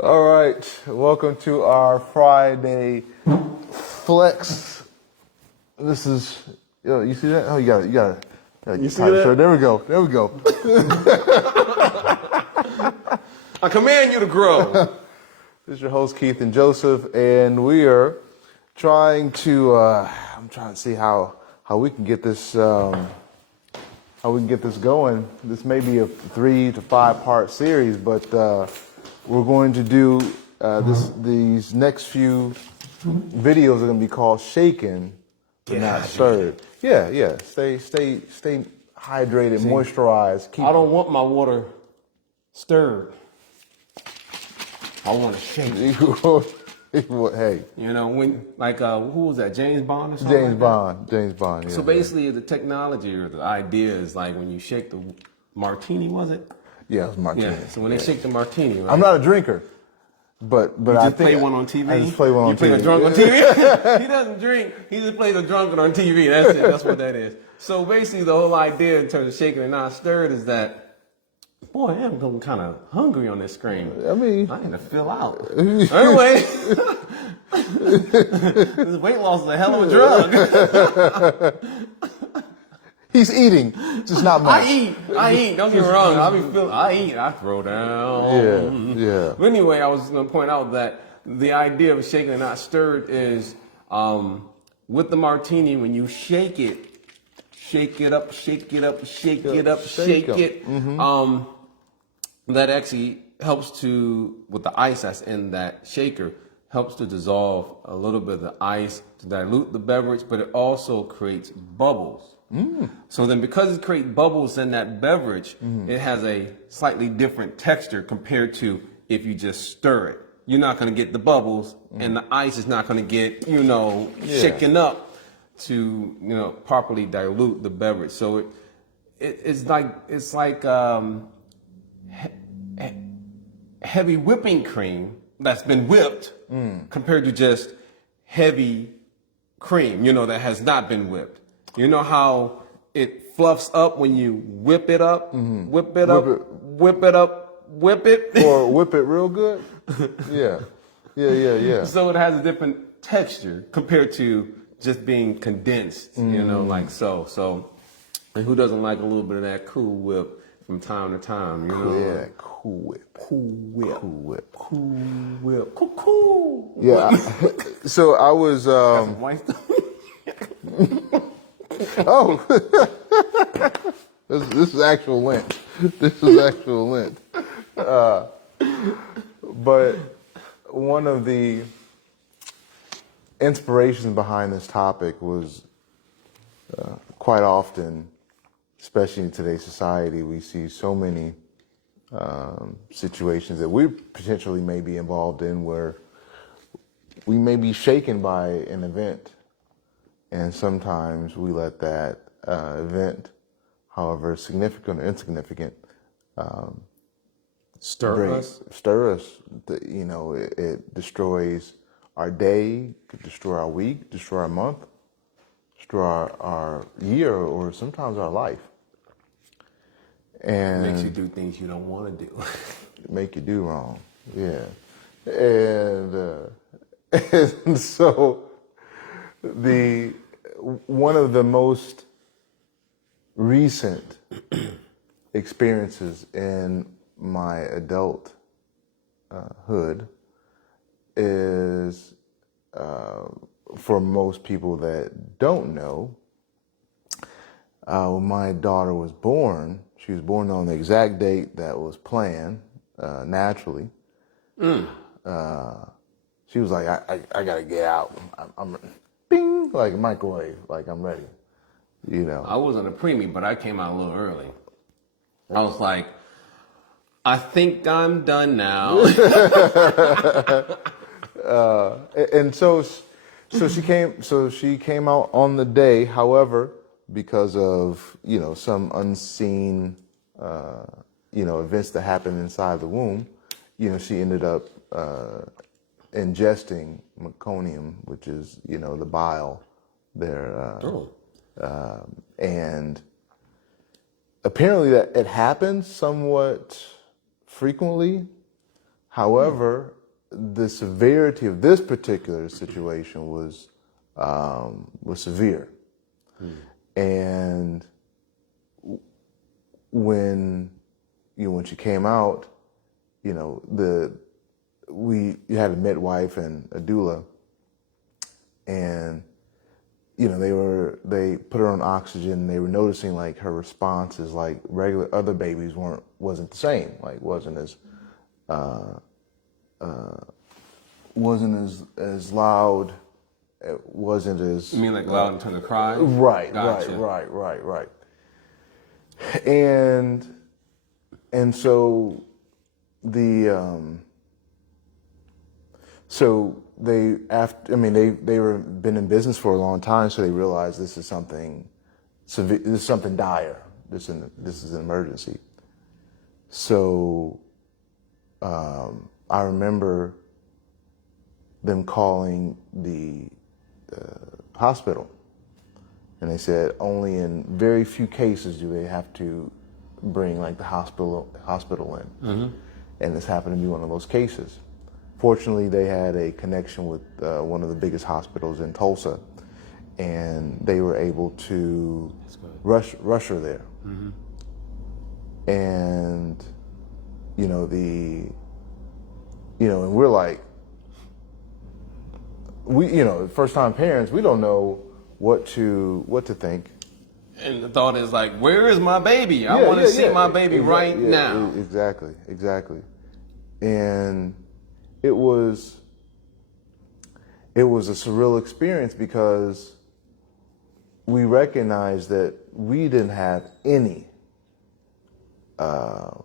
All right, welcome to our Friday flex. This is, you see that? Oh, you got it. You see that? Sure. There we go. I command you to grow. This is your host Keith and Joseph, and we are trying to. I'm trying to see how we can get this going. This may be a 3 to 5 part series, but we're going to do these next few videos are going to be called shaken but not stirred. Yeah. Stay hydrated, moisturized. I don't want my water stirred. I want to shake it. Hey. You know, when, like, who was that? James Bond or something? James Bond. Yeah, so basically, the technology or the idea is like when you shake the martini, was it? Yeah, it was martini. Yeah. So when they shake the martini, right? I'm not a drinker, but you I just think play one on TV. I just play one on TV. You play a drunk on TV. He doesn't drink. He just plays a drunken on TV. That's it. That's what that is. So basically, the whole idea in terms of shaking and not stirred is that. Boy, I'm going kind of hungry on this screen. I mean, I need to fill out. Anyway, this weight loss is a hell of a drug. He's eating, just not much. I eat. Don't get me wrong. I eat. I throw down. Yeah. But anyway, I was going to point out that the idea of shaking and not stirred is with the martini, when you shake it up. Mm-hmm. That actually helps to, with the ice that's in that shaker, helps to dissolve a little bit of the ice to dilute the beverage, but it also creates bubbles. So then because it creates bubbles in that beverage, it has a slightly different texture compared to if you just stir it. You're not going to get the bubbles, and the ice is not going to get, shaken up to, properly dilute the beverage. So it's like heavy whipping cream that's been whipped compared to just heavy cream, that has not been whipped. You know how it fluffs up when you whip it up, whip it up, whip it. Or whip it real good? Yeah. So it has a different texture compared to just being condensed, like so. So, and who doesn't like a little bit of that Cool Whip from time to time, Yeah, Cool Whip. Cool. Yeah. So I was. Oh, this is actual lint. But one of the inspirations behind this topic was quite often, especially in today's society, we see so many situations that we potentially may be involved in where we may be shaken by an event. And sometimes we let that event, however significant or insignificant, stir us. It destroys our day, could destroy our week, destroy our month, destroy our year, or sometimes our life. And it makes you do things you don't want to do. Make you do wrong, yeah. And so one of the most recent experiences in my adult hood is, for most people that don't know, when my daughter was born, she was born on the exact date that was planned, naturally. She was like, I gotta get out. I'm bing, like a microwave, like I'm ready. I wasn't a preemie, but I came out a little early. I was like, I think I'm done now. And so she came out on the day. However, because of some unseen events that happened inside the womb, she ended up ingesting meconium, which is the bile there. And apparently that it happens somewhat frequently, However, the severity of this particular situation was severe, and when she came out, you had a midwife and a doula, and they put her on oxygen. And they were noticing like her responses, like regular other babies wasn't the same, like wasn't as loud, it wasn't as. You mean like loud in terms of crying? Right, Gotcha. right. And so they were been in business for a long time, so they realized this is something severe, this is something dire. This is an emergency. So I remember them calling the hospital, and they said only in very few cases do they have to bring like the hospital in, and this happened to be one of those cases. Fortunately, they had a connection with one of the biggest hospitals in Tulsa, and they were able to rush her there. And and we're like, first time parents, we don't know what to think. And the thought is like, where is my baby? I want to see my baby right now. Exactly. And it was a surreal experience because we recognized that we didn't have any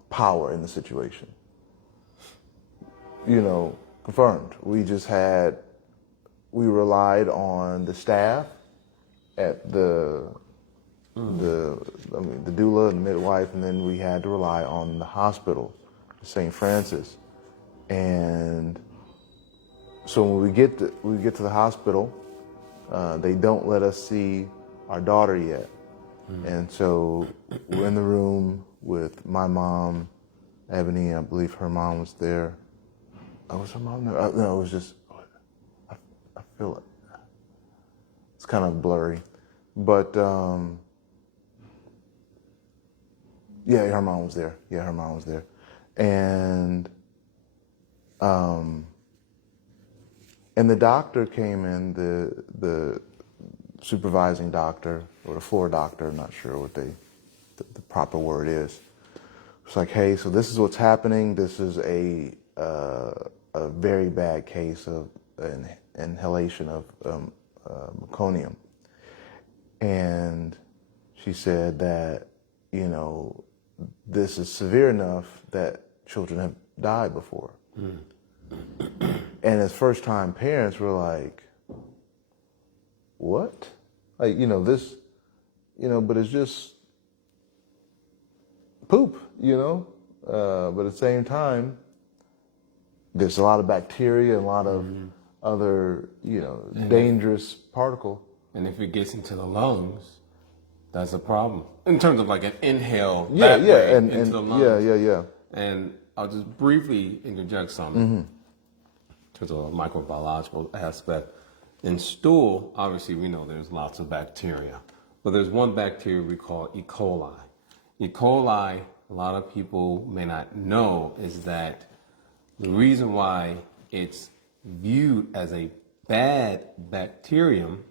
power in the situation. Confirmed. We relied on the staff at the doula and the midwife, and then we had to rely on the hospital, St. Francis. And so when we get to the hospital, they don't let us see our daughter yet. And so we're in the room with my mom, Ebony. I believe her mom was there. Oh, was her mom there? No, it was just, I feel it. It's kind of blurry. But, her mom was there. Yeah, her mom was there. And the doctor came in, the supervising doctor, or the floor doctor, I'm not sure what the proper word is. It's like, hey, so this is what's happening. This is a very bad case of an inhalation of meconium. And she said that, this is severe enough that children have died before. And as first-time parents, we're like, what? Like, this, but it's just poop, but at the same time, there's a lot of bacteria and a lot of other, dangerous particle. And if it gets into the lungs, that's a problem. In terms of like an inhale Into the lungs. Yeah. And I'll just briefly interject something in terms of a microbiological aspect. In stool, obviously we know there's lots of bacteria, but there's one bacteria we call E. coli. E. coli, a lot of people may not know, is that the reason why it's viewed as a bad bacterium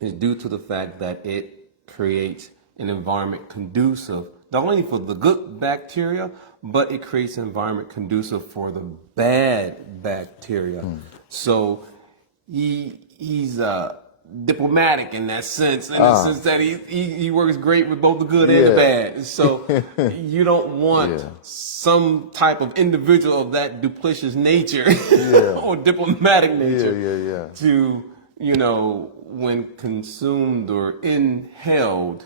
is due to the fact that it creates an environment conducive not only for the good bacteria, but it creates an environment conducive for the bad bacteria. So he's diplomatic in that sense, in the sense that he works great with both the good and the bad. So you don't want some type of individual of that duplicitous nature or diplomatic nature to, when consumed or inhaled,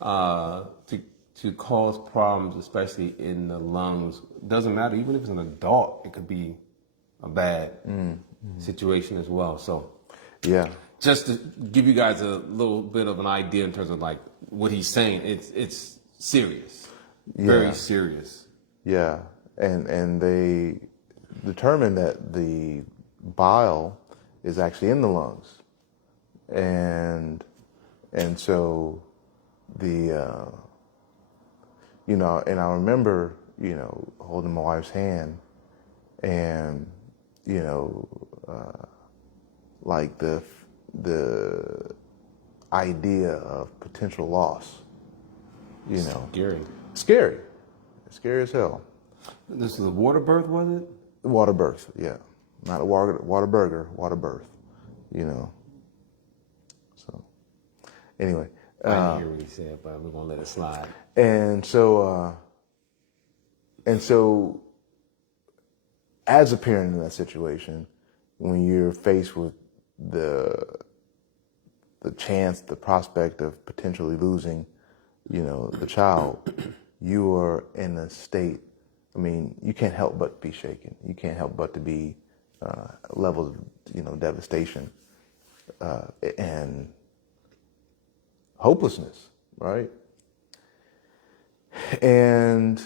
to cause problems, especially in the lungs. Doesn't matter, even if it's an adult, it could be a bad situation as well. So just to give you guys a little bit of an idea in terms of like what he's saying, it's serious, very serious. Yeah, and they determined that the bile is actually in the lungs, and so the and I remember holding my wife's hand, and like the idea of potential loss, Scary. scary as hell. This is a water birth, was it? Water birth, yeah, not a water burger, water birth, So anyway, I didn't hear what he said, but we're gonna let it slide. and so as a parent in that situation, when you're faced with the chance, the prospect of potentially losing, the child, you are in a state. I mean, you can't help but be shaken. You can't help but to be levels of devastation and hopelessness, right? And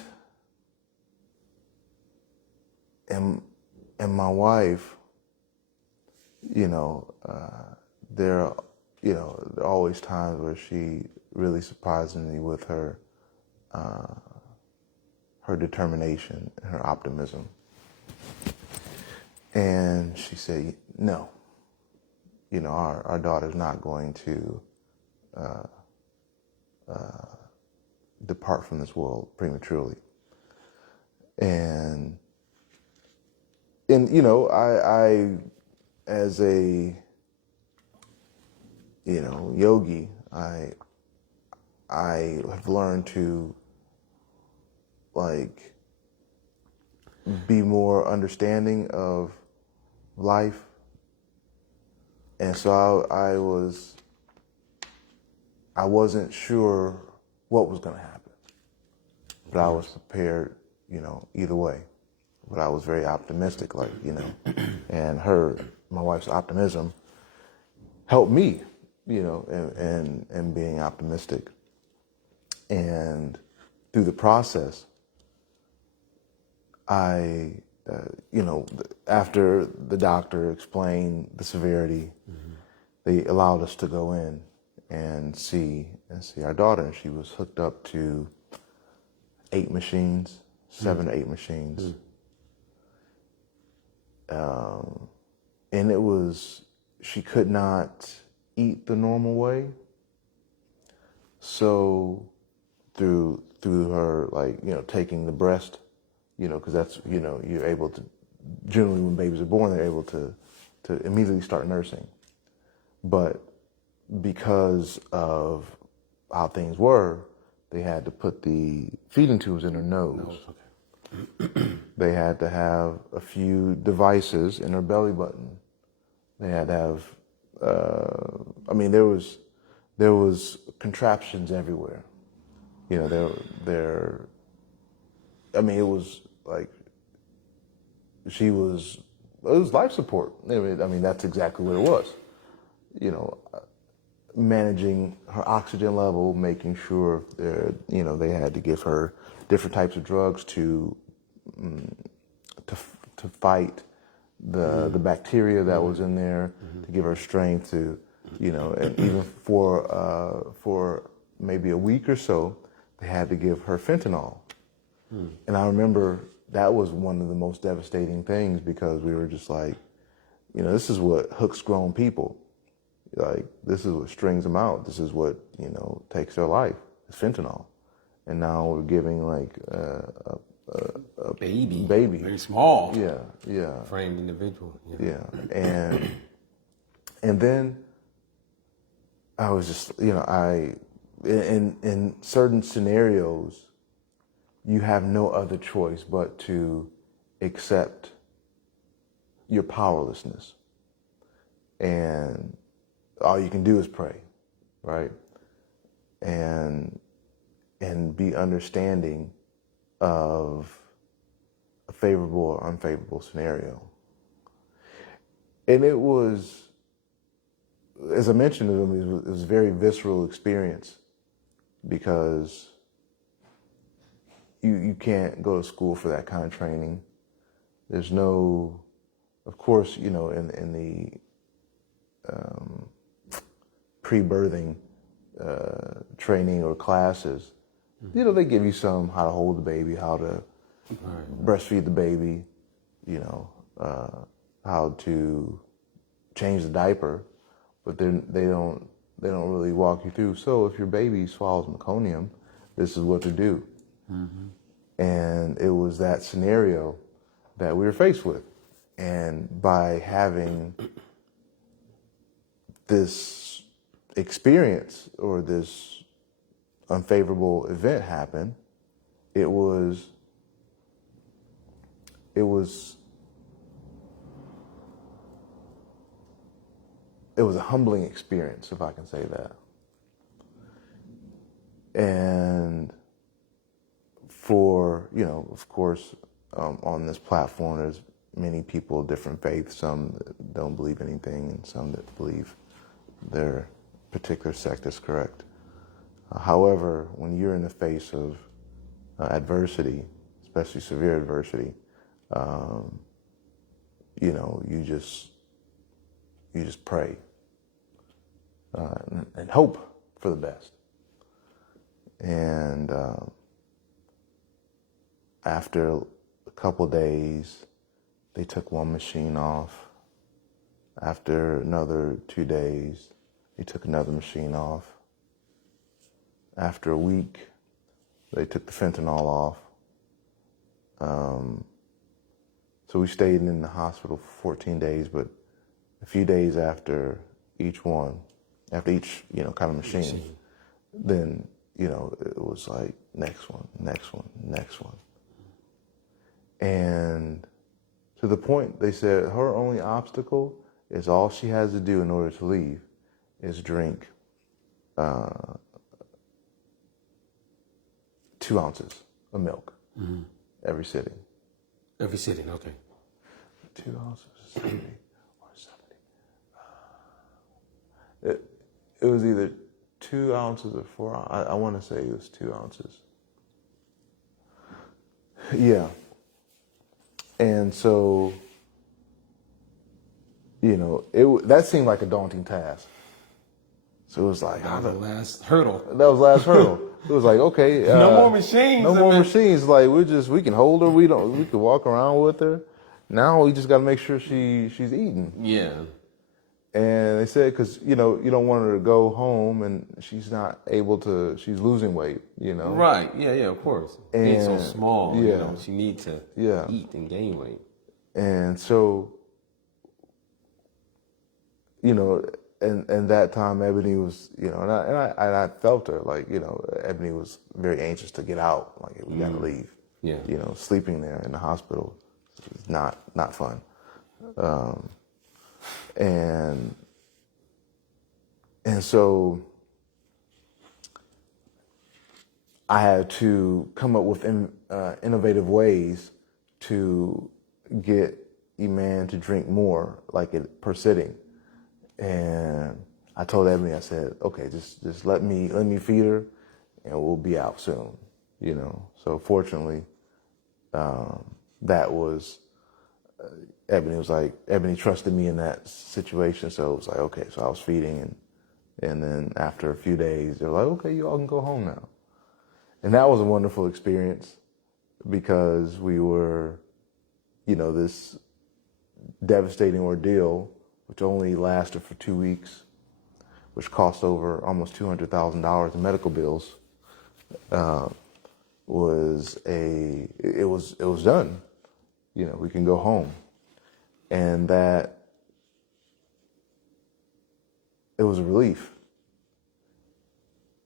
my wife, there are always times where she really surprises me with her determination and her optimism. And she said, no, our daughter's not going to depart from this world prematurely. And I as a yogi, I have learned to be more understanding of life, and so I wasn't sure what was going to happen, but I was prepared, either way. But I was very optimistic, and my wife's optimism helped me, and being optimistic. And through the process, after the doctor explained the severity, they allowed us to go in and see our daughter, and she was hooked up to 8 machines, 7 to 8 machines. And she could not eat the normal way. So through her, taking the breast, because that's, you're able to, generally when babies are born, they're able to immediately start nursing. But because of how things were, they had to put the feeding tubes in her nose. They had to have a few devices in her belly button. They had to have, there was contraptions everywhere. It was life support. That's exactly what it was. Managing her oxygen level, making sure they had to give her different types of drugs to fight the bacteria that was in there, to give her strength to, and even for maybe a week or so, they had to give her fentanyl. And I remember that was one of the most devastating things, because we were just like, this is what hooks grown people. This is what strings them out. This is what, takes their life. It's fentanyl. And now we're giving a baby. Very small. Yeah. Framed individual. Yeah. And then I was just, in certain scenarios, you have no other choice but to accept your powerlessness. And all you can do is pray, right? And be understanding of a favorable or unfavorable scenario. And it was, as I mentioned, it was a very visceral experience, because you can't go to school for that kind of training. There's no, of course, in the pre-birthing training or classes, they give you some how to hold the baby, how to breastfeed the baby, how to change the diaper, but then they don't really walk you through. So if your baby swallows meconium, this is what to do. And it was that scenario that we were faced with. And by having this experience or this unfavorable event happen, it was a humbling experience, if I can say that. And for, of course, on this platform, there's many people of different faiths, some that don't believe anything and some that believe their particular sect is correct. However, when you're in the face of adversity, especially severe adversity, you just pray and hope for the best. And after a couple days, they took one machine off. After another 2 days, they took another machine off. After a week, they took the fentanyl off. So we stayed in the hospital for 14 days, but a few days after each kind of machine, then, it was like next one. And to the point, they said her only obstacle is all she has to do in order to leave is drink 2 ounces of milk every sitting. Every sitting, okay. 2 ounces, 70 or 70. It was either 2 ounces or 4 ounces. I want to say it was 2 ounces. Yeah. And so, that seemed like a daunting task. So it was like, That was the last hurdle. That was the last hurdle. It was like, okay, no more machines. No more machines. Like we can hold her. We can walk around with her. Now we just got to make sure she's eating. Yeah. And they said, because you don't want her to go home and she's not able to. She's losing weight. Right. Yeah. Of course. Being so small. Yeah. She needs to eat and gain weight. And so, and that time Ebony was, and I felt her, like, Ebony was very anxious to get out, like we gotta leave. Yeah. Sleeping there in the hospital is not fun. And so I had to come up with innovative ways to get Iman to drink more, like per sitting. And I told Ebony, I said, okay, just let me feed her, and we'll be out soon. So fortunately, that was. Ebony trusted me in that situation, so it was like, okay, so I was feeding, and then after a few days, they're like, okay, you all can go home now. And that was a wonderful experience because we were, this devastating ordeal, which only lasted for 2 weeks, which cost over almost $200,000 in medical bills, was done. We can go home. And that it was a relief.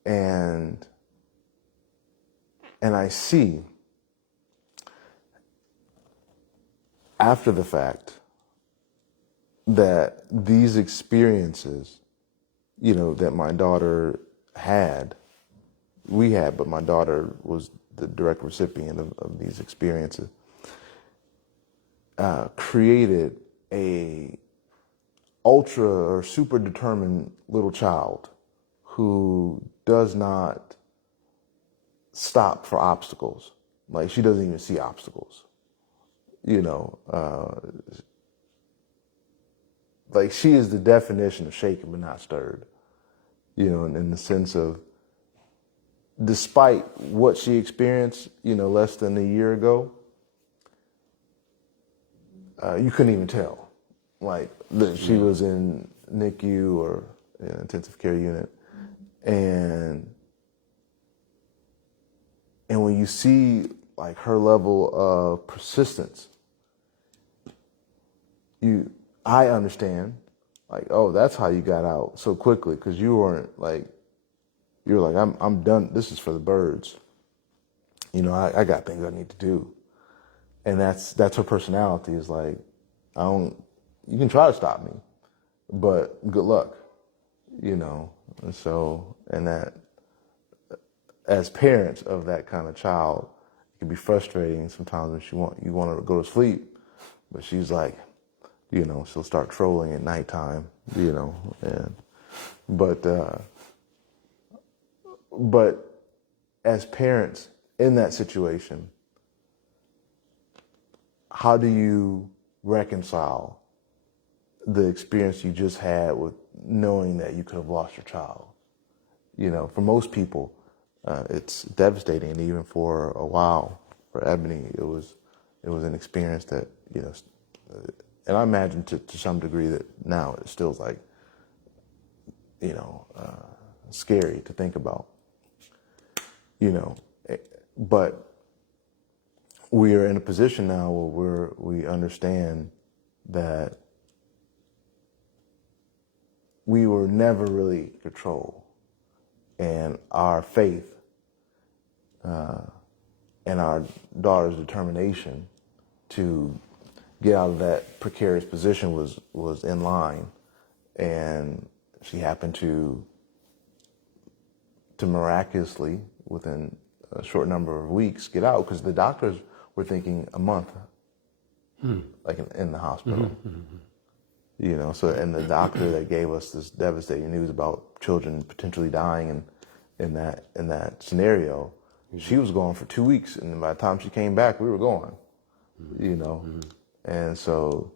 And I see after the fact that these experiences, that my daughter we had, but my daughter was the direct recipient of these experiences, created a ultra or super determined little child who does not stop for obstacles. Like, she doesn't even see obstacles. you know, like she is the definition of shaken but not stirred, you know, in the sense of, despite what she experienced, you know, less than a year ago, you couldn't even tell, like that she was in NICU or intensive care unit, and when you see like her level of persistence, I understand, like, oh, that's how you got out so quickly, because you weren't like, you're like, I'm done. This is for the birds. You know, I got things I need to do, and that's her personality. Is like, you can try to stop me, but good luck. You know, and so, and that, as parents of that kind of child, it can be frustrating sometimes when you want to go to sleep, but she's like, you know, she'll start trolling at nighttime, you know, but as parents in that situation, how do you reconcile the experience you just had with knowing that you could have lost your child? You know, for most people, it's devastating, and even for a while, for Ebony, it was an experience that, you know, and I imagine to some degree that now it still is like, you know, scary to think about, you know, but we are in a position now where we understand that we were never really in control, and our faith and our daughter's determination to get out of that precarious position was in line, and she happened to miraculously, within a short number of weeks, get out, because the doctors were thinking a month, like in the hospital. You know, so, and the doctor that gave us this devastating news about children potentially dying in that scenario, she was gone for 2 weeks, and by the time she came back, we were gone. You know, and so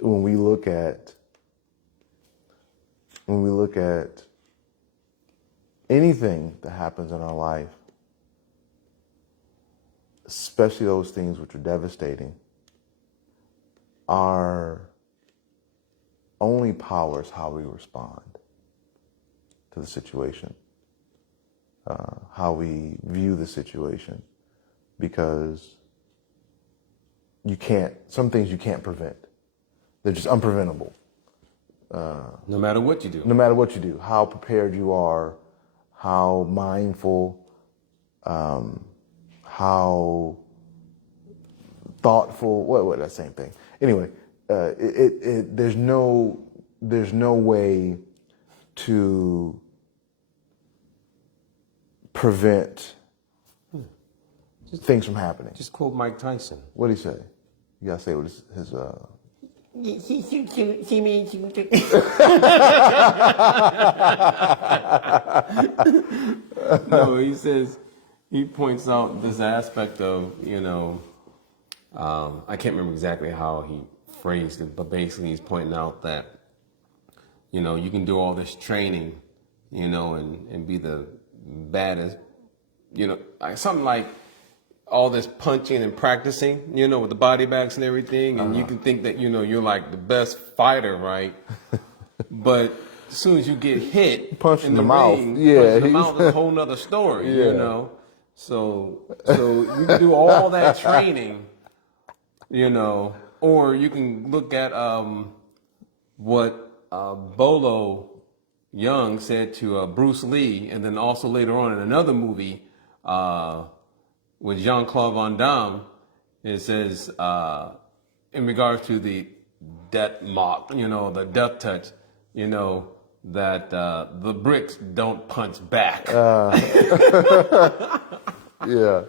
when we look at anything that happens in our life, especially those things which are devastating, our only power is how we respond to the situation, how we view the situation, because some things you can't prevent. They're just unpreventable. No matter what you do. No matter what you do, how prepared you are, how mindful, how thoughtful, what that same thing. Anyway, there's no way to prevent things from happening. Just quote Mike Tyson. What did he say? You gotta say what his No, he says, he points out this aspect of, you know, I can't remember exactly how he phrased it, but basically he's pointing out that, you know, you can do all this training, you know, and be the baddest, you know, something like all this punching and practicing, you know, with the body bags and everything, and you can think that, you know, you're like the best fighter, right? But as soon as you get hit Punch in the ring, mouth, yeah, punch in the mouth is a whole nother story, you know. So you can do all that training, you know, or you can look at what Bolo Young said to Bruce Lee, and then also later on in another movie with Jean-Claude Van Damme, it says in regards to the death mop, you know, the death touch, you know, that the bricks don't punch back. yeah.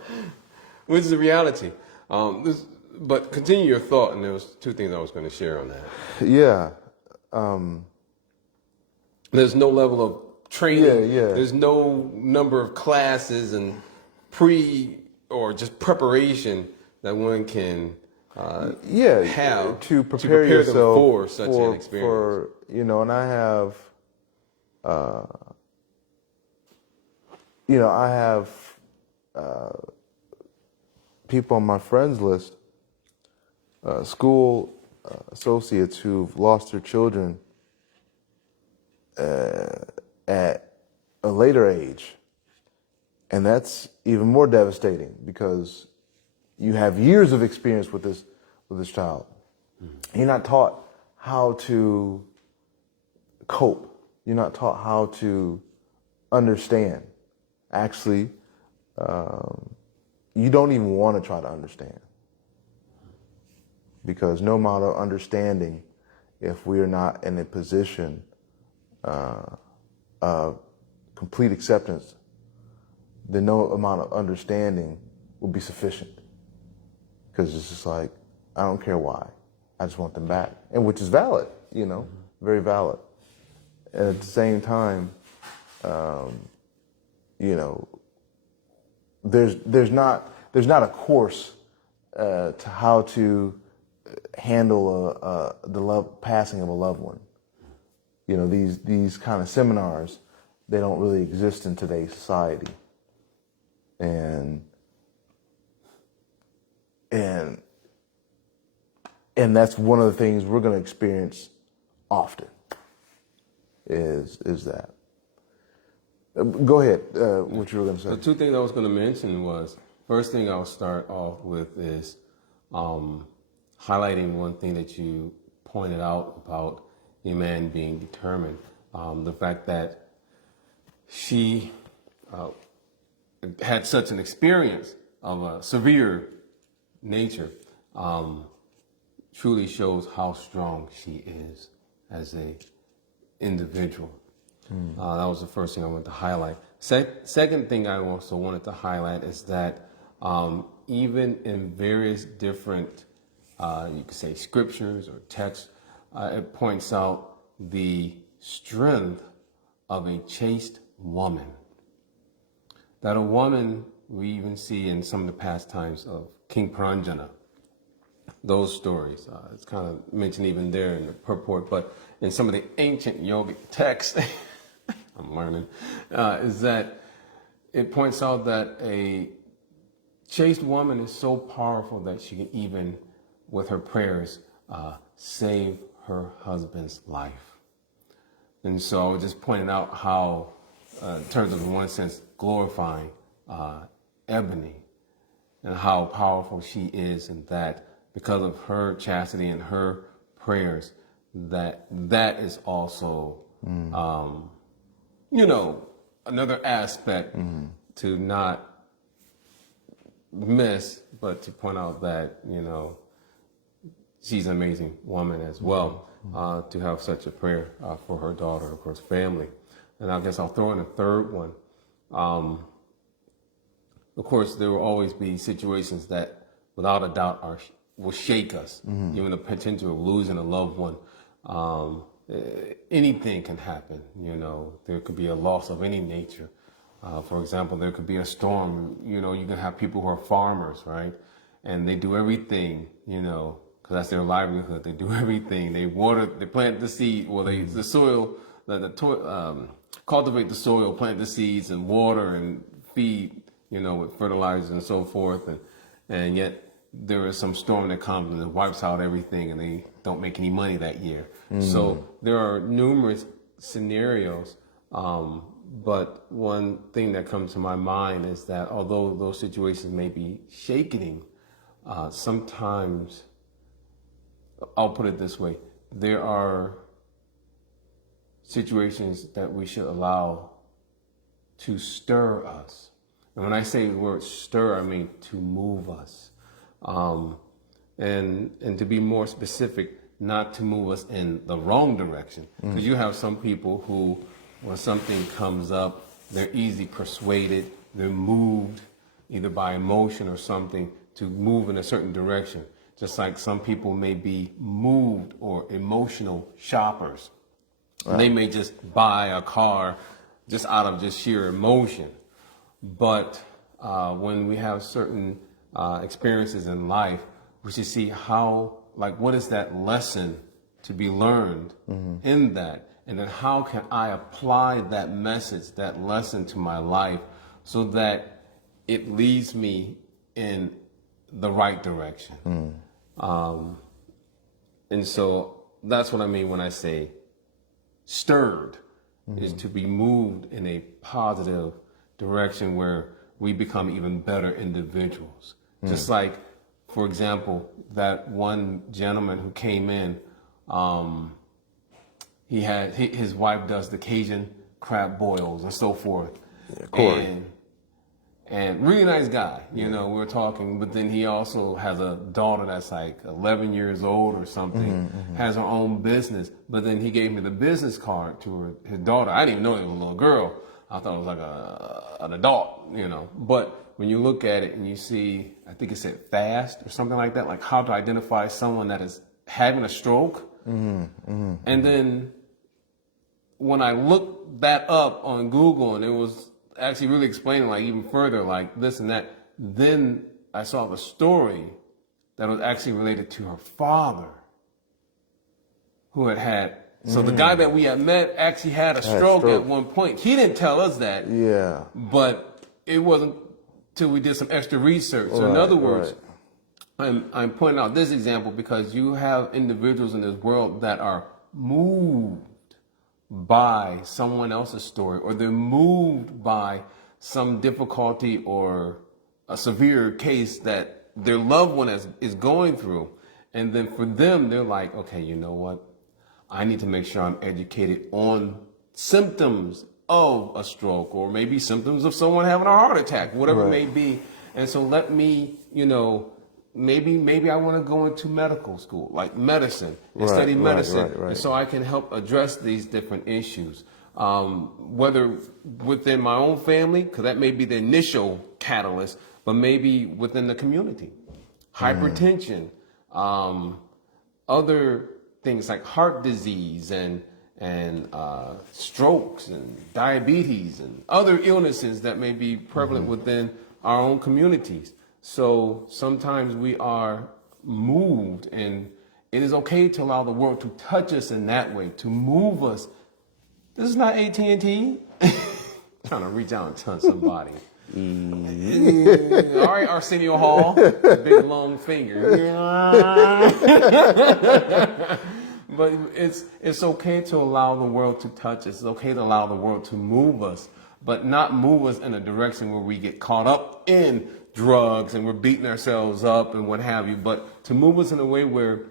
Which is the reality. But continue your thought, and there was two things I was going to share on that. Yeah. There's no level of training. Yeah. There's no number of classes and or just preparation that one can have to prepare them yourself for such an experience. And I have, people on my friends list, school associates who've lost their children at a later age. And that's even more devastating because you have years of experience with this child. You're not taught how to cope. You're not taught how to understand. Actually, you don't even want to try to understand. Because no amount of understanding, if we are not in a position of complete acceptance, then no amount of understanding will be sufficient. Because it's just like, I don't care why. I just want them back. And which is valid, very valid. And at the same time, there's not a course to how to handle the passing of a loved one. These kind of seminars, they don't really exist in today's society. And that's one of the things we're going to experience often is that. Go ahead, what you were going to say. The two things I was going to mention was, first thing I'll start off with is highlighting one thing that you pointed out about a man being determined. The fact that she had such an experience of a severe nature truly shows how strong she is as a individual. That was the first thing I wanted to highlight. Second thing I also wanted to highlight is that even in various different, you could say scriptures or texts, it points out the strength of a chaste woman. That a woman, we even see in some of the pastimes of King Pranjana, those stories. It's kind of mentioned even there in the purport, but in some of the ancient yogic texts, I'm learning, is that it points out that a chaste woman is so powerful that she can even, with her prayers, save her husband's life. And so I was just pointing out how, in terms of, in one sense, glorifying Ebony and how powerful she is, and that because of her chastity and her prayers, that is also, another aspect to not miss, but to point out that, she's an amazing woman as well, to have such a prayer for her daughter, of course, family. And I guess I'll throw in a third one. Of course, there will always be situations that, without a doubt, will shake us. Even the potential of losing a loved one. Anything can happen. There could be a loss of any nature. For example, there could be a storm. You can have people who are farmers, right? And they do everything, because that's their livelihood. They do everything. They water, they plant the seed, the soil, cultivate the soil, plant the seeds, and water and feed, with fertilizers and so forth. And yet there is some storm that comes and it wipes out everything, and they don't make any money that year. So there are numerous scenarios. But one thing that comes to my mind is that although those situations may be shaking, sometimes, I'll put it this way, there are situations that we should allow to stir us. And when I say the word stir, I mean to move us. And to be more specific, not to move us in the wrong direction. Because you have some people who, when something comes up, they're easily persuaded, they're moved either by emotion or something to move in a certain direction. Just like some people may be moved or emotional shoppers. Right. They may just buy a car just out of just sheer emotion. But when we have certain experiences in life, we should see how, like, what is that lesson to be learned in that? And then how can I apply that message, that lesson to my life so that it leads me in the right direction? And so that's what I mean when I say stirred, is to be moved in a positive direction where we become even better individuals. Just like, for example, that one gentleman who came in, his wife does the Cajun crab boils and so forth. Yeah, Corey. And really nice guy, you know, we were talking, but then he also has a daughter that's like 11 years old or something, has her own business, but then he gave me the business card to his daughter. I didn't even know it was a little girl. I thought it was like an adult, you know. But when you look at it and you see, I think it said FAST or something like that, like how to identify someone that is having a stroke. And then when I looked that up on Google and it was actually really explaining like even further like this and that, then I saw the story that was actually related to her father who had so the guy that we had met actually had a stroke at one point. He didn't tell us that. Yeah. But it wasn't till we did some extra research. So in other words, I'm pointing out this example because you have individuals in this world that are moved by someone else's story, or they're moved by some difficulty or a severe case that their loved one is going through. And then for them, they're like, okay, you know what? I need to make sure I'm educated on symptoms of a stroke, or maybe symptoms of someone having a heart attack, whatever it may be. And so let me, you know, maybe I want to go into medical school, like medicine, and study medicine, and so I can help address these different issues. Whether within my own family, because that may be the initial catalyst, but maybe within the community. Hypertension, other things like heart disease and strokes and diabetes and other illnesses that may be prevalent within our own communities. So sometimes we are moved, and it is okay to allow the world to touch us in that way, to move us. This is not AT&T. Trying to reach out and touch somebody. All right, Arsenio Hall, big long finger. But it's okay to allow the world to touch us. It's okay to allow the world to move us, but not move us in a direction where we get caught up in drugs and we're beating ourselves up and what have you, but to move us in a way where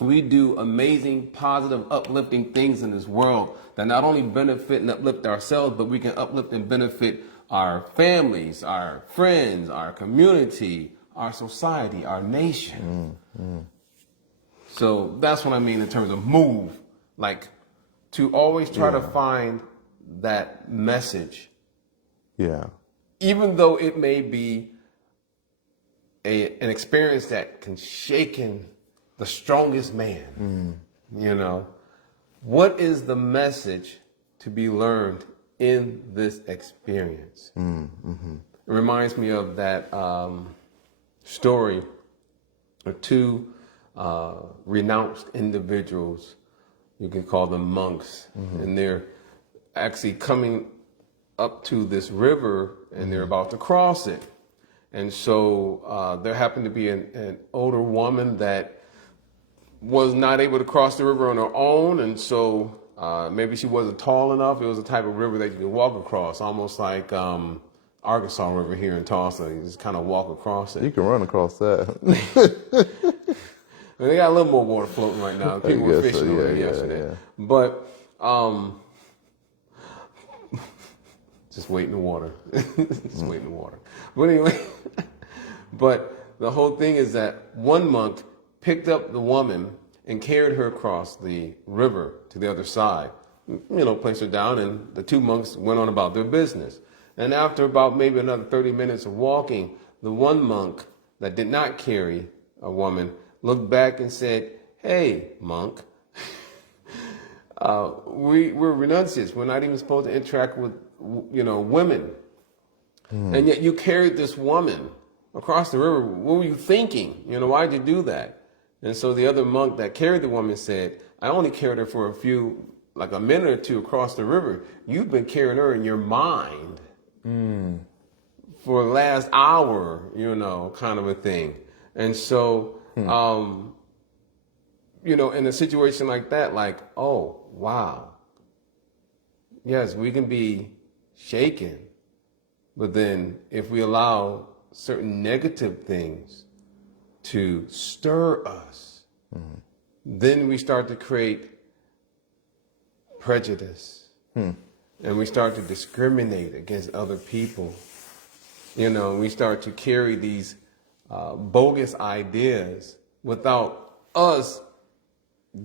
we do amazing, positive, uplifting things in this world that not only benefit and uplift ourselves, but we can uplift and benefit our families, our friends, our community, our society, our nation. So that's what I mean in terms of move, like to always try to find that message. Yeah. Even though it may be an experience that can shake the strongest man, you know, what is the message to be learned in this experience? It reminds me of that story of two renounced individuals, you can call them monks, and they're actually coming up to this river and they're about to cross it. And so there happened to be an older woman that was not able to cross the river on her own. And so maybe she wasn't tall enough. It was a type of river that you could walk across, almost like Arkansas River here in Tulsa. You just kind of walk across it. You can run across that. They got a little more water floating right now. People were fishing over there yesterday. Yeah. But just wait in the water. Just wait in the water. But anyway, but the whole thing is that one monk picked up the woman and carried her across the river to the other side, you know, placed her down, and the two monks went on about their business. And after about maybe another 30 minutes of walking, the one monk that did not carry a woman looked back and said, "Hey, monk, we're renunciates. We're not even supposed to interact with, you know, women. And yet you carried this woman across the river. What were you thinking? You know, why'd you do that? And so the other monk that carried the woman said, I only carried her for like a minute or two across the river. You've been carrying her in your mind for the last hour, you know, kind of a thing. And so, you know, in a situation like that, like, oh, wow. Yes, we can be shaken. But then if we allow certain negative things to stir us, then we start to create prejudice. And we start to discriminate against other people. You know, we start to carry these bogus ideas without us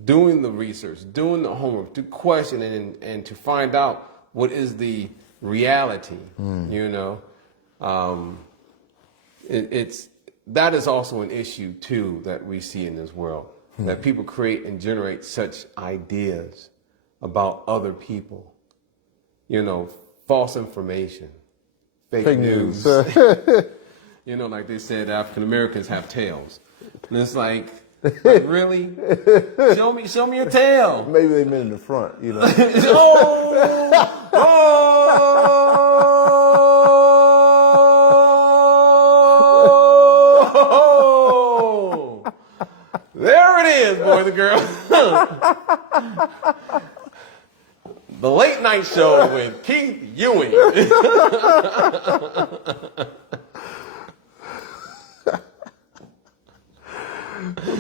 doing the research, doing the homework, to question it and to find out what is the reality. You know, it's that is also an issue too that we see in this world, that people create and generate such ideas about other people. You know, false information, fake news. You know, like they said, African Americans have tails, and it's like really, show me your tail. Maybe they meant in the front, you know. Oh, there it is, boys and girls. The late night show with Keith Ewing.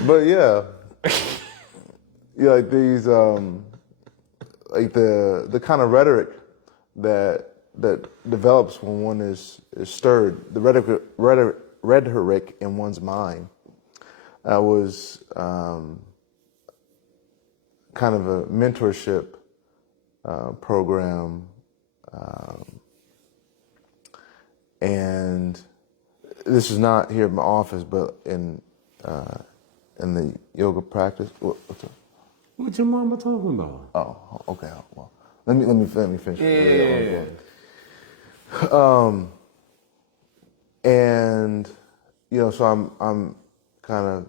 But yeah, yeah, like these, like the kind of rhetoric that develops when one is stirred, the rhetoric in one's mind, was kind of a mentorship program, and this is not here at my office, but in the yoga practice. What's up? What your mama talking about? Oh, okay. Well, let me finish. Yeah. And you know, so I'm kind of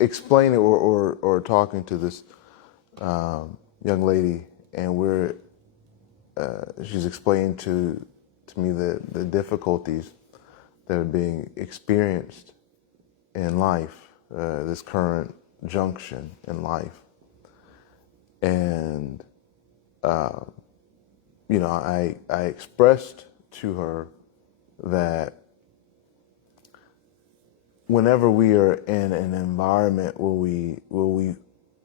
explaining or talking to this young lady, and she's explaining to me the difficulties that are being experienced in life, this current junction in life. And, you know, I expressed to her that whenever we are in an environment where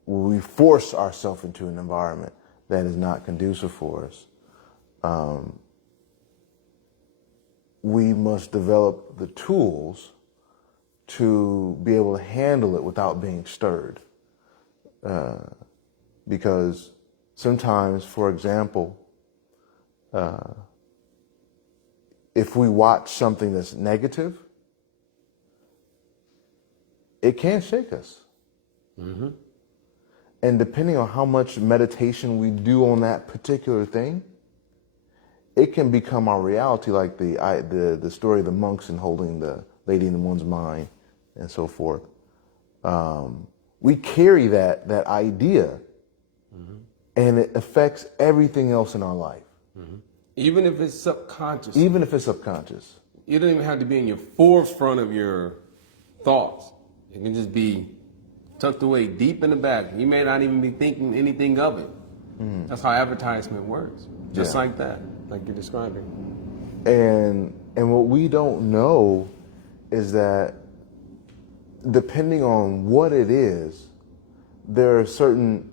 we force ourselves into an environment that is not conducive for us, we must develop the tools to be able to handle it without being stirred. Because sometimes, for example, if we watch something that's negative, it can shake us. And depending on how much meditation we do on that particular thing, it can become our reality, like the story of the monks and holding the lady in one's mind and so forth. We carry that idea, and it affects everything else in our life. Even if it's subconscious. Even if it's subconscious. You don't even have to be in your forefront of your thoughts. It can just be tucked away deep in the back. You may not even be thinking anything of it. That's how advertisement works. Just like that, like you're describing. And what we don't know is that depending on what it is, there's a certain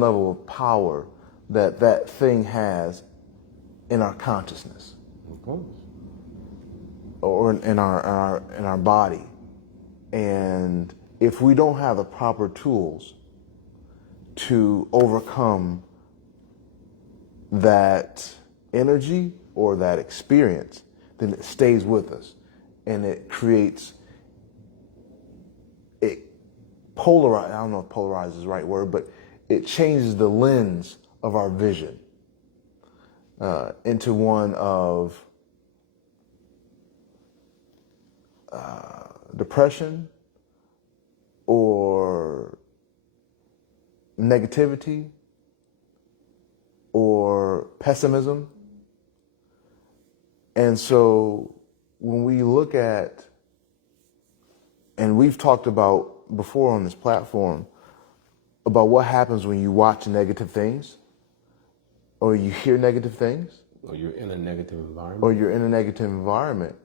level of power that thing has in our consciousness. Of course. Or in our body. And if we don't have the proper tools to overcome that energy or that experience, then it stays with us, and it polarizes. I don't know if polarize is the right word, but it changes the lens our vision into one of depression or negativity or pessimism. And so when we look at, and we've talked about before on this platform, about what happens when you watch negative things or you hear negative things. Or you're in a negative environment. Or you're in a negative environment.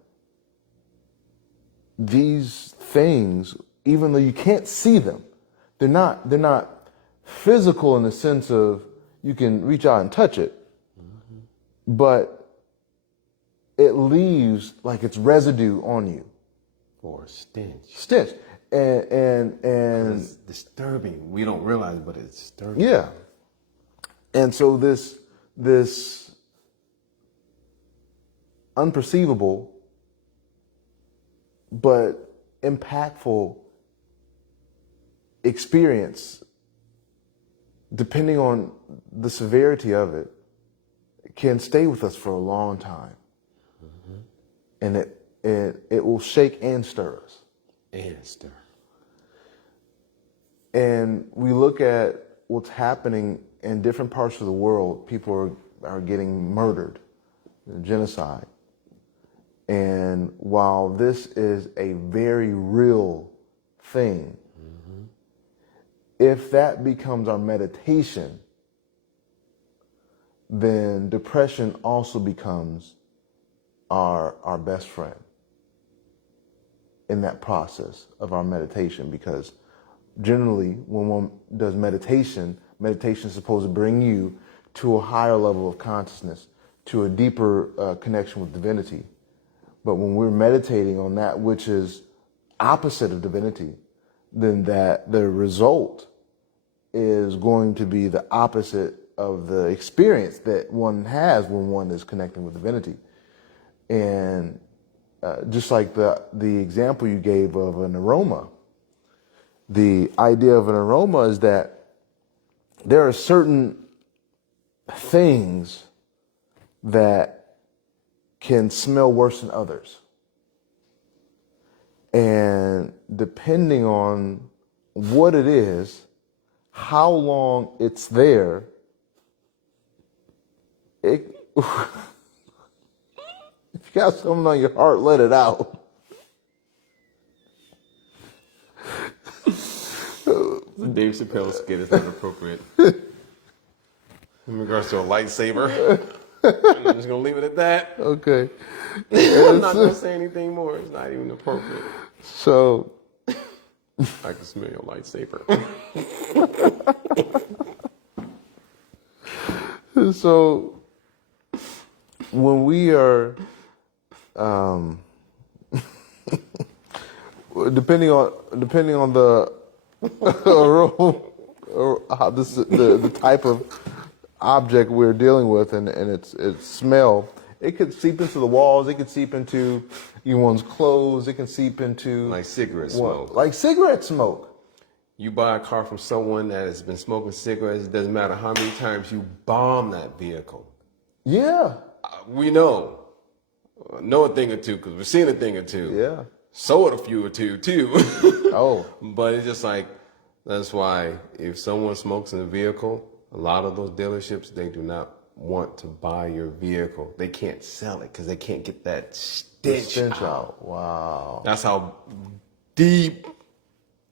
These things, even though you can't see them, they're not physical in the sense of you can reach out and touch it, but it leaves like it's residue on you. Or stench. Stench. And it's disturbing. We don't realize, but it's disturbing. Yeah. And so this unperceivable but impactful experience, depending on the severity of it, can stay with us for a long time. And it will shake and stir us. And stir. And we look at what's happening in different parts of the world. People are getting murdered, genocide. And while this is a very real thing, if that becomes our meditation, then depression also becomes our best friend in that process of our meditation. Because generally when one does meditation is supposed to bring you to a higher level of consciousness, to a deeper connection with divinity. But when we're meditating on that which is opposite of divinity, then that the result is going to be the opposite of the experience that one has when one is connecting with divinity. And just like the example you gave of an aroma, the idea of an aroma is that there are certain things that can smell worse than others. And depending on what it is, how long it's there, if you got something on your heart, let it out. Dave Chappelle skit is not appropriate. In regards to a lightsaber. I'm just going to leave it at that. Okay. I'm not going to say anything more. It's not even appropriate. So. I can smell your lightsaber. So when we are, depending on the how the type of object we're dealing with and its smell, it could seep into the walls. It could seep into one's clothes. It can seep into like cigarette smoke. Like cigarette smoke. You buy a car from someone that has been smoking cigarettes. It doesn't matter how many times you bomb that vehicle. Yeah. We know a thing or two because we've seen a thing or two. Yeah. Sold a few or two too. Oh. But it's just like, that's why if someone smokes in a vehicle, a lot of those dealerships, they do not want to buy your vehicle. They can't sell it because they can't get that stench out. Wow. That's how deep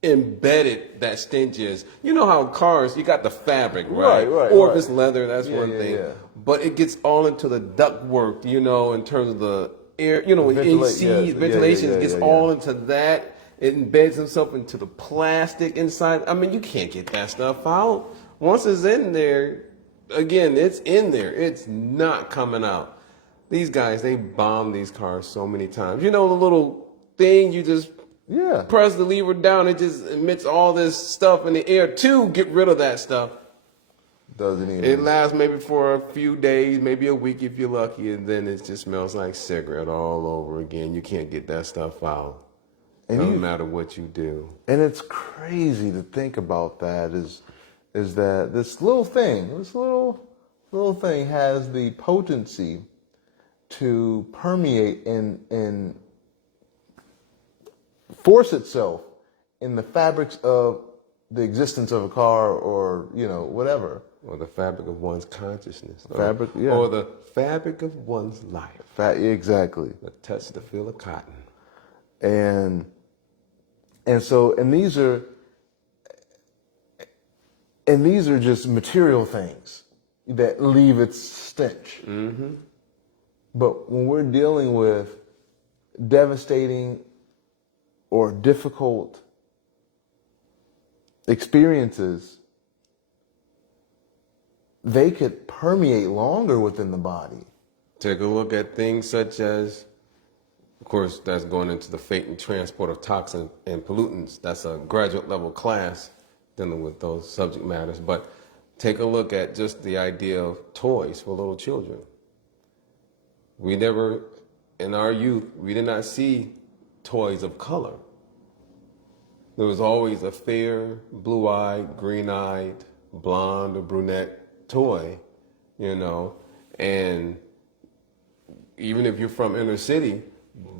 embedded that stench is. You know how cars, you got the fabric, right? Right. Or if it's leather, that's one thing. Yeah. But it gets all into the ductwork, in terms of the air, AC, ventilation gets all into that. It embeds itself into the plastic inside. I mean, you can't get that stuff out. Once it's in there, again, it's in there. It's not coming out. These guys, they bomb these cars so many times. The little thing you just press the lever down, it just emits all this stuff in the air to get rid of that stuff. Doesn't even. It lasts maybe for a few days, maybe a week if you're lucky, and then it just smells like cigarette all over again. You can't get that stuff out. And no matter what you do. And it's crazy to think about that is is that this little thing has the potency to permeate and force itself in the fabrics of the existence of a car, or whatever. Or the fabric of one's consciousness. Fabric, yeah. Or the fabric of one's life. Exactly. The touch, the feel of cotton. And these are just material things that leave its stench. Mm-hmm. But when we're dealing with devastating or difficult experiences, they could permeate longer within the body. Take a look at things such as, of course, that's going into the fate and transport of toxins and pollutants. That's a graduate level class dealing with those subject matters. But take a look at just the idea of toys for little children. We never, in our youth, we did not see toys of color. There was always a fair, blue-eyed, green-eyed, blonde or brunette toy, and even if you're from inner city,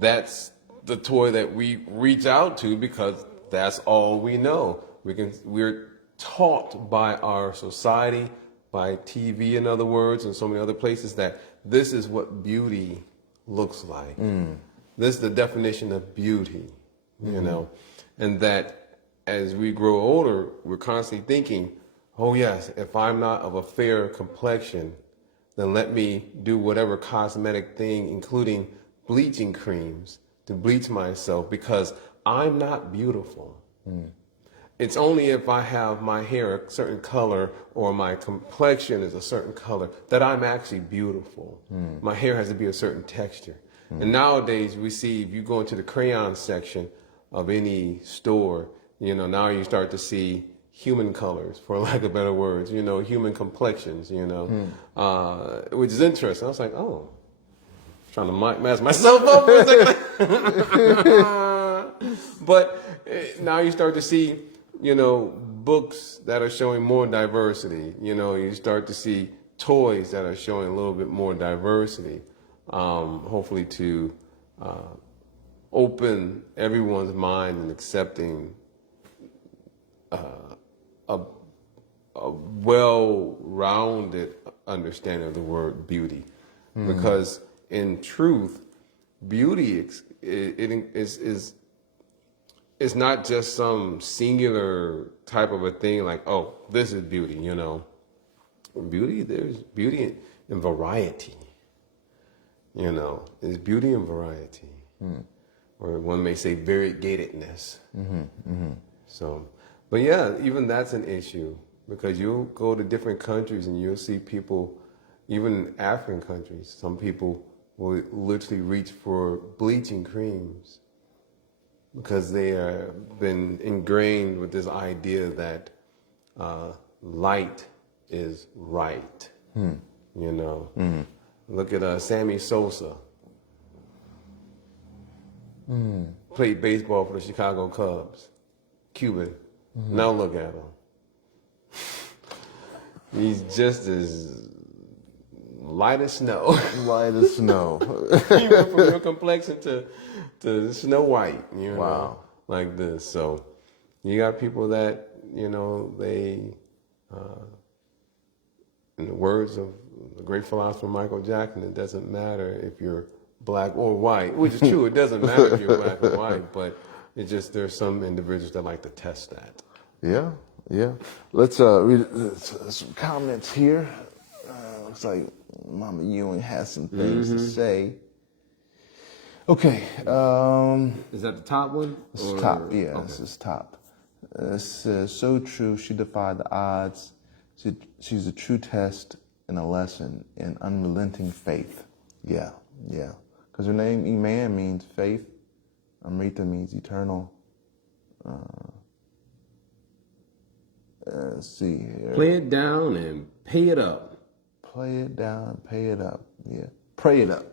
that's the toy that we reach out to because that's all we know. We're taught by our society, by TV in other words, and so many other places, that this is what beauty looks like. This is the definition of beauty, and that as we grow older, we're constantly thinking, oh yes, if I'm not of a fair complexion, then let me do whatever cosmetic thing, including bleaching creams, to bleach myself because I'm not beautiful. It's only if I have my hair a certain color or my complexion is a certain color that I'm actually beautiful. My hair has to be a certain texture. And nowadays we see, if you go into the crayon section of any store, now you start to see human colors, for lack of better words, human complexions, which is interesting. I was like, oh, trying to mask myself up for a second. But now you start to see, books that are showing more diversity. You start to see toys that are showing a little bit more diversity, hopefully to open everyone's mind and accepting a well-rounded understanding of the word beauty. Because in truth, beauty is not just some singular type of a thing like, oh, this is beauty, Beauty, there's beauty in variety, There's beauty in variety. Or one may say variegatedness. So, but yeah, even that's an issue, because you'll go to different countries and you'll see people, even in African countries, some people will literally reach for bleaching creams because they have been ingrained with this idea that light is right. Look at Sammy Sosa. Played baseball for the Chicago Cubs. Cuban. Now look at him. He's just as light as snow. Light as snow. He went from your complexion to Snow White, Wow. like this. So you got people that, they, in the words of the great philosopher Michael Jackson, it doesn't matter if you're black or white, which is true. It doesn't matter if you're black or white, but it's just there's some individuals that like to test that. Yeah. Let's read some comments here. Looks like Mama Ewing has some things to say. Okay. Is that the top one? This is top. Yeah, okay. This is top. It says, so true. She defied the odds. She's a true test and a lesson in unrelenting faith. Yeah. Because her name Iman means faith. Amrita means eternal. Let's see here. Play it down and pay it up. Play it down, pay it up. Yeah. Pray it up.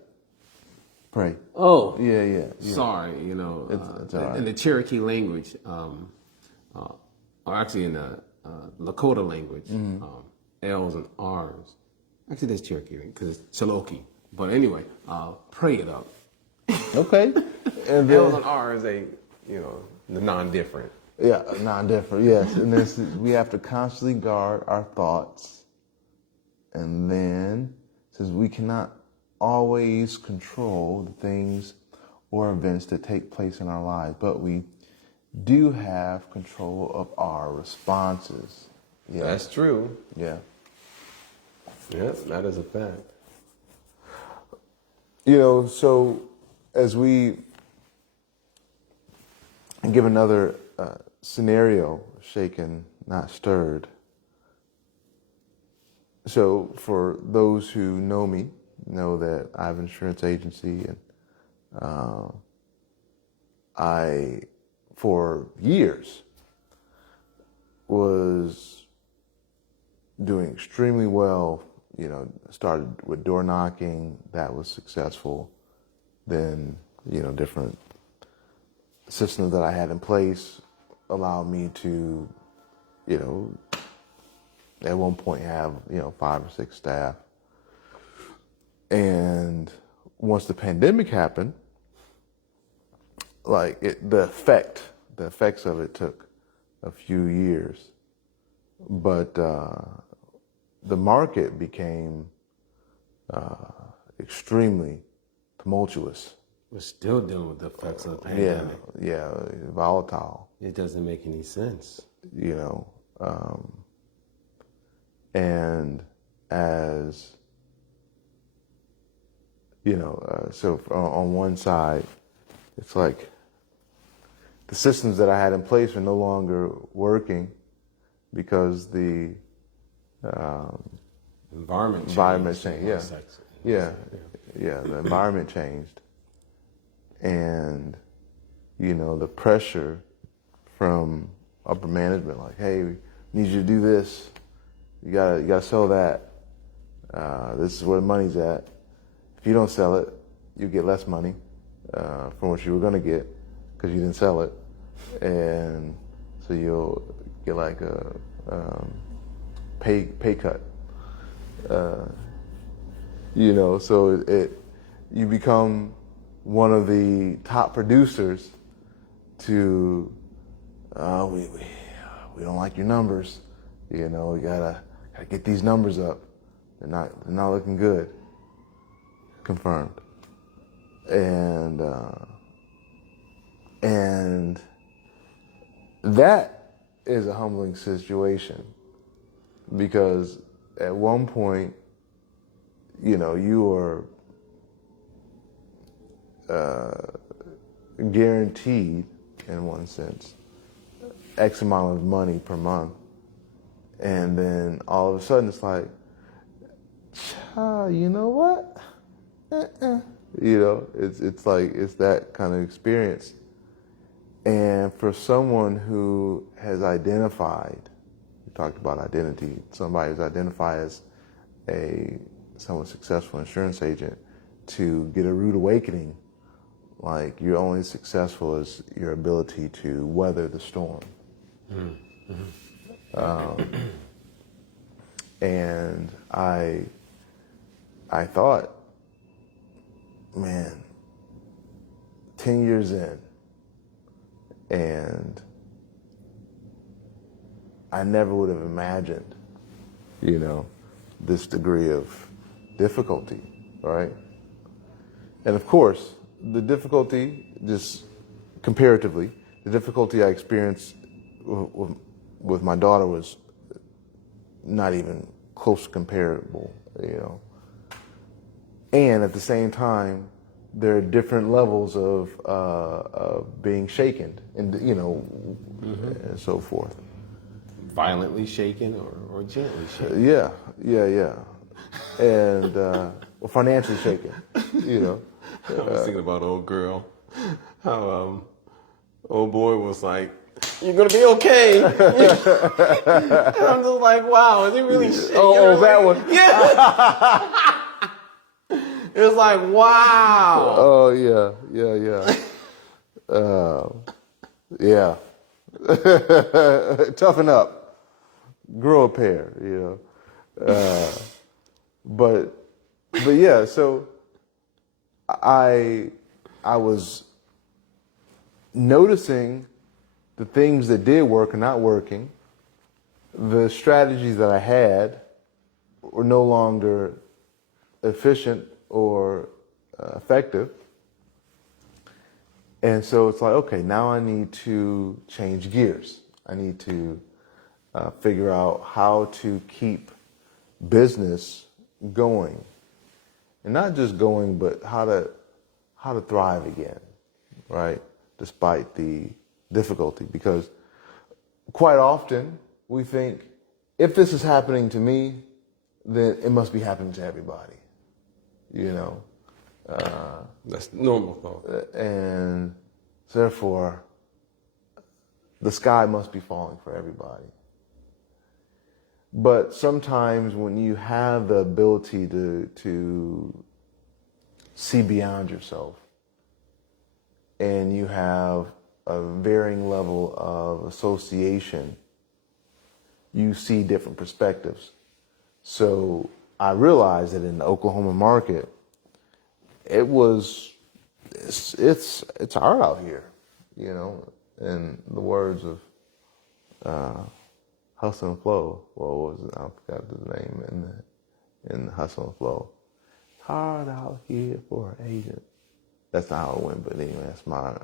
Pray. Oh. Yeah. Sorry, it's all right. in the Cherokee language, or actually in the Lakota language, L's and R's. Actually, there's Cherokee because it's Cherokee. But anyway, pray it up. Okay. And then, L's and R's, the non-different. yeah, non-different, yes. And this, we have to constantly guard our thoughts. And then, says we cannot always control the things or events that take place in our lives, but we do have control of our responses. Yeah. That's true. Yeah. Yeah, that is a fact. So as we give another scenario, shaken, not stirred. So for those who know me, know that I have an insurance agency, and I, for years, was doing extremely well. Started with door knocking, that was successful. Then, different systems that I had in place allowed me to, at one point have, 5 or 6 staff. And once the pandemic happened, the effects of it took a few years. But the market became extremely tumultuous. We're still dealing with the effects of the pandemic. Yeah, volatile. It doesn't make any sense. And as, so on one side, it's like the systems that I had in place are no longer working because the environment changed. Yeah, the environment changed. And, the pressure from upper management, like, hey, we need you to do this. You gotta sell that. This is where the money's at. If you don't sell it, you get less money from what you were gonna get because you didn't sell it, and so you'll get like a pay cut. So you become one of the top producers to we don't like your numbers. We gotta get these numbers up. They're not looking good. Confirmed. And that is a humbling situation because at one point, you are guaranteed, in one sense, X amount of money per month. And then all of a sudden it's like, you know what? It's like, it's that kind of experience. And for someone who has identified, we talked about identity, somebody who's identified as someone successful insurance agent, to get a rude awakening, like you're only as as your ability to weather the storm. And I thought, man, 10 years in, and I never would have imagined, this degree of difficulty, right? And of course, the difficulty, just comparatively, the difficulty I experienced with my daughter was not even close comparable, And at the same time, there are different levels of being shaken, and and so forth. Violently shaken or gently shaken. Yeah, and financially shaken, I was thinking about old girl, how old boy was like, "You're gonna be okay." And I'm just like, "Wow, is he really shaking?" Oh, that one. Yeah. It was like, wow. Oh yeah. Yeah. Toughen up. grow a pair, you know. But yeah, so I was noticing the things that did work and not working. The strategies that I had were no longer efficient or effective. And so it's like, okay, now I need to change gears. I need to figure out how to keep business going. And not just going, but how to thrive again, right? Despite the difficulty. Because quite often we think, if this is happening to me, then it must be happening to everybody, you know? That's normal thought. And so therefore, the sky must be falling for everybody. But sometimes when you have the ability to see beyond yourself, and you have a varying level of association, you see different perspectives. So I realized that in the Oklahoma market, it's hard out here, you know. In the words of Hustle and Flow, well, what was it? I forgot the name in Hustle and Flow. It's hard out here for an agent. That's not how it went, but anyway, that's my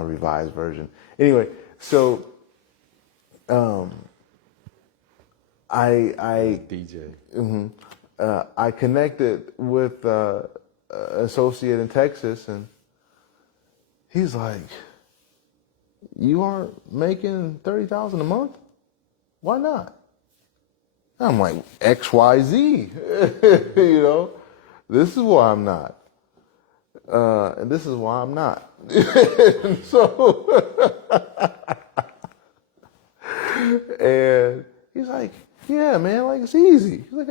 revised version. Anyway, so I DJ. I connected with an associate in Texas, and he's like, "You aren't making $30,000 a month? Why not?" I'm like, XYZ, you know, this is why I'm not. And this is why I'm not. And so, and he's like, "Yeah, man, like it's easy." He's like,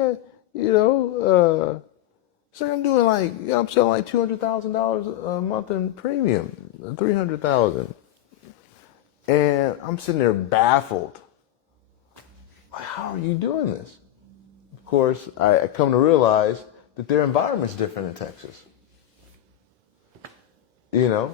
it's like I'm doing like, I'm selling like $200,000 a month in premium, $300,000. And I'm sitting there baffled. Like, how are you doing this? Of course, I come to realize that their environment's different in Texas. You know?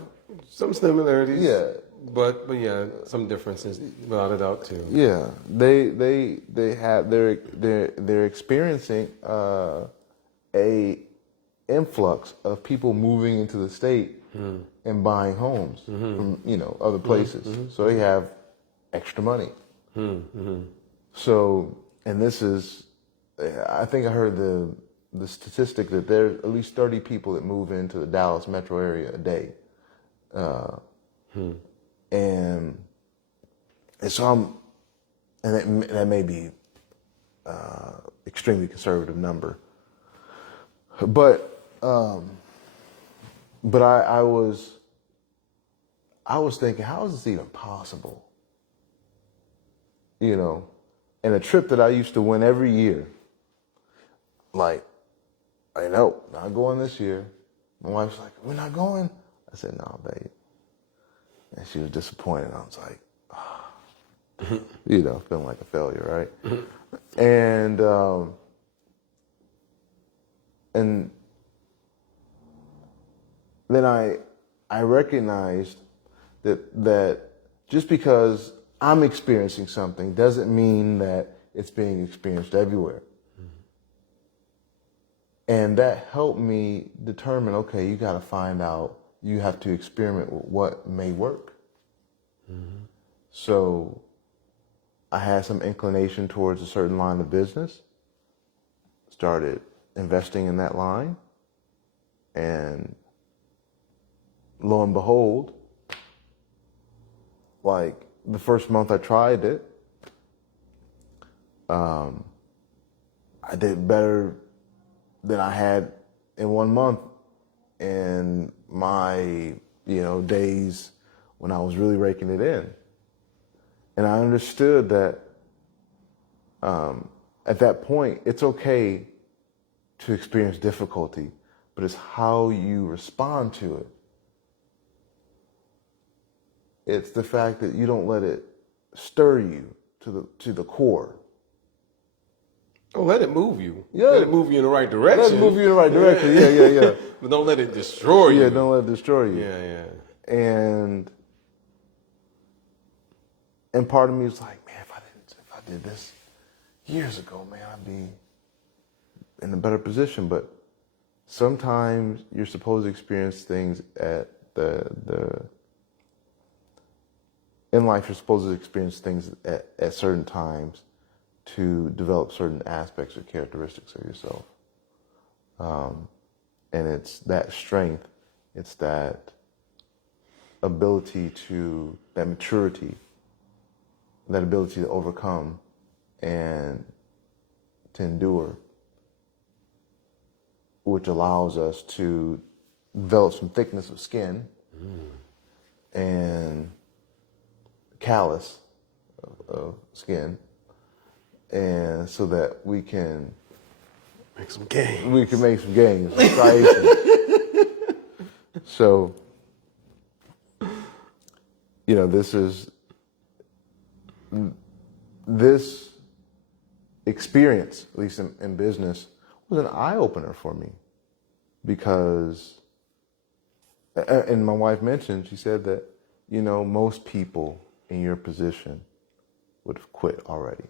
Some similarities. Yeah. But yeah, some differences without a doubt too. Yeah. They have they're experiencing a influx of people moving into the state and buying homes from, you know, other places. So they have extra money. So, and this is, I think I heard the statistic that there's at least 30 people that move into the Dallas metro area a day. And so that may be extremely conservative number. But I was thinking, how is this even possible? You know, and a trip that I used to win every year, like, I know, not going this year. My wife's like, "We're not going?" I said, "No, babe." And she was disappointed. I was like, you know, feeling like a failure, right? And then I recognized that just because I'm experiencing something doesn't mean that it's being experienced everywhere. And that helped me determine, okay, you got to find out, you have to experiment with what may work. So I had some inclination towards a certain line of business, started investing in that line, and lo and behold, like the first month I tried it, I did better than I had in 1 month in my, days when I was really raking it in. And I understood that at that point, it's okay to experience difficulty, but it's how you respond to it. It's the fact that you don't let it stir you to the core. Oh, let it move you. Yeah. Let it move you in the right direction. Let it move you in the right direction. Yeah. But don't let it destroy you. Yeah, don't let it destroy you. Yeah. And part of me was like, man, if I did this years ago, man, I'd be in a better position. But sometimes you're supposed to experience things at in life, you're supposed to experience things at certain times to develop certain aspects or characteristics of yourself. And it's that strength, it's that ability that maturity, that ability to overcome and to endure, which allows us to develop some thickness of skin and callus of skin, and so that we can make some gains. We can make some gains. Right? So, this experience, at least in business, was an eye-opener for me because, and my wife mentioned, she said that, most people in your position would have quit already.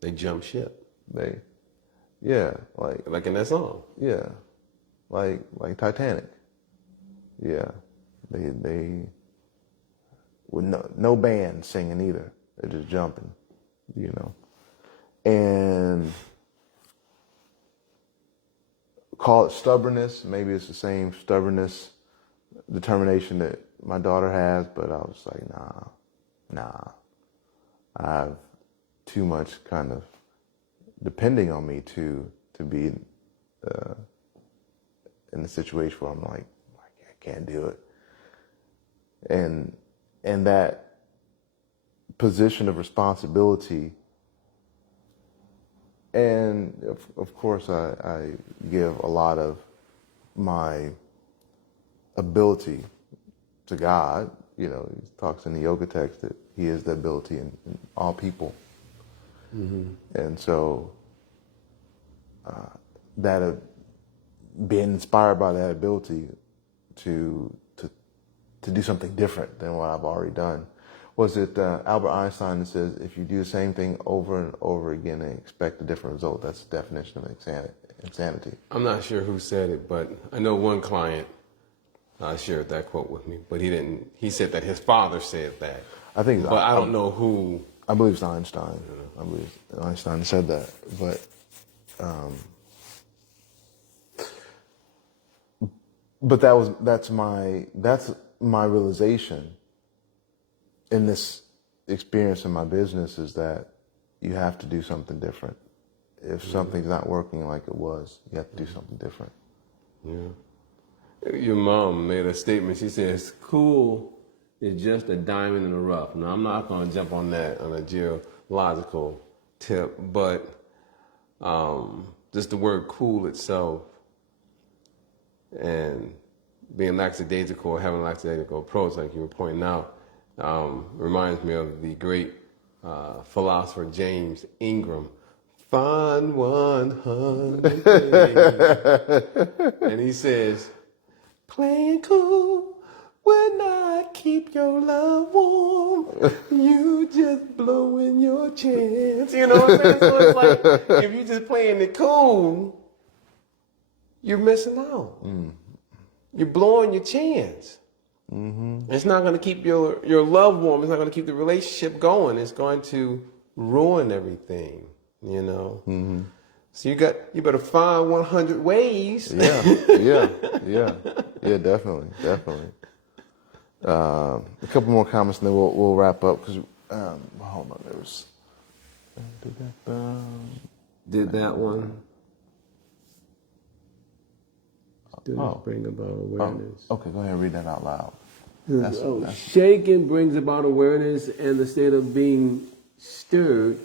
They jump ship. Like in that song. Yeah, like Titanic. Yeah, they with no band singing either. They're just jumping, and call it stubbornness. Maybe it's the same stubbornness, determination that my daughter has, but I was like, nah. I have too much kind of depending on me to be in a situation where I'm like, I can't do it. And that position of responsibility, and of course I give a lot of my ability to God. He talks in the yoga text that He is the ability in all people. Mm-hmm. And so being inspired by that ability to do something different than what I've already done. Was it Albert Einstein that says, if you do the same thing over and over again and expect a different result, that's the definition of insanity. I'm not sure who said it, but I know one client shared that quote with me, but he didn't. He said that his father said that. I think, but I don't know who. I believe it's Einstein. I believe Einstein said that, but that's my realization in this experience in my business, is that you have to do something different. If something's not working like it was, you have to do something different. Yeah. Your mom made a statement. She says, "Cool is just a diamond in the rough." Now, I'm not going to jump on that on a geological tip, but just the word "cool" itself and being lackadaisical or having a lackadaisical approach, like you were pointing out, reminds me of the great philosopher James Ingram. Find 100 things. And he says, playing cool will not keep your love warm. You just blowing your chance. You know what I'm saying? So it's like, if you just playing it cool, you're missing out. You're blowing your chance. Mm-hmm. It's not going to keep your love warm. It's not going to keep the relationship going. It's going to ruin everything, Mm-hmm. So you better find 100 ways. Yeah, definitely. A couple more comments and then we'll wrap up, because hold on, there was did that one. Bring about awareness. Okay, go ahead and read that out loud. Shaking brings about awareness, and the state of being stirred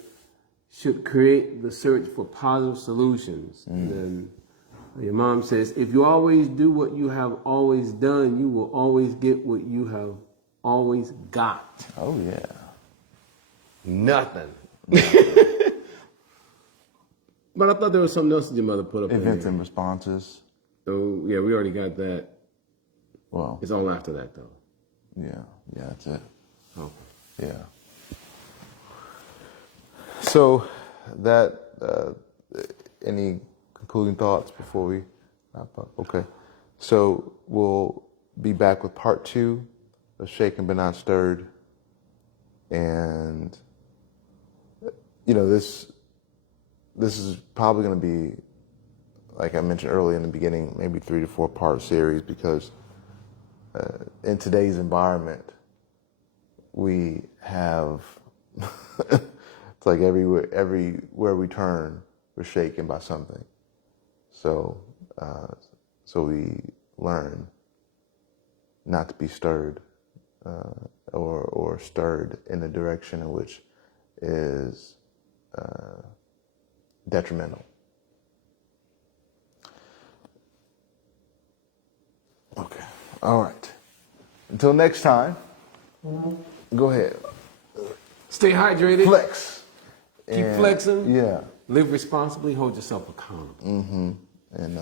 should create the search for positive solutions. And then your mom says, if you always do what you have always done, you will always get what you have always got. Oh, yeah. Nothing. But I thought there was something else that your mother put up in Events there. and responses. Oh, yeah, we already got that. Well, It's all after that, though. yeah, that's it. Okay. Yeah. So that, any concluding thoughts before we wrap up? Okay. So we'll be back with part 2 of Shaken But Not Stirred. And, this is probably going to be, like I mentioned earlier in the beginning, maybe 3 to 4 part series, because in today's environment, we have, it's like everywhere we turn, we're shaken by something. So we learn not to be stirred, or stirred in a direction in which is detrimental. Okay. All right. Until next time, go ahead. Stay hydrated. Flex. Keep flexing. Yeah. Live responsibly. Hold yourself accountable. Mm-hmm. And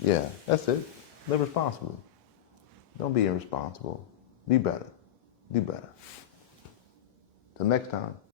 yeah, that's it. Live responsibly. Don't be irresponsible. Be better. Do better. Till next time.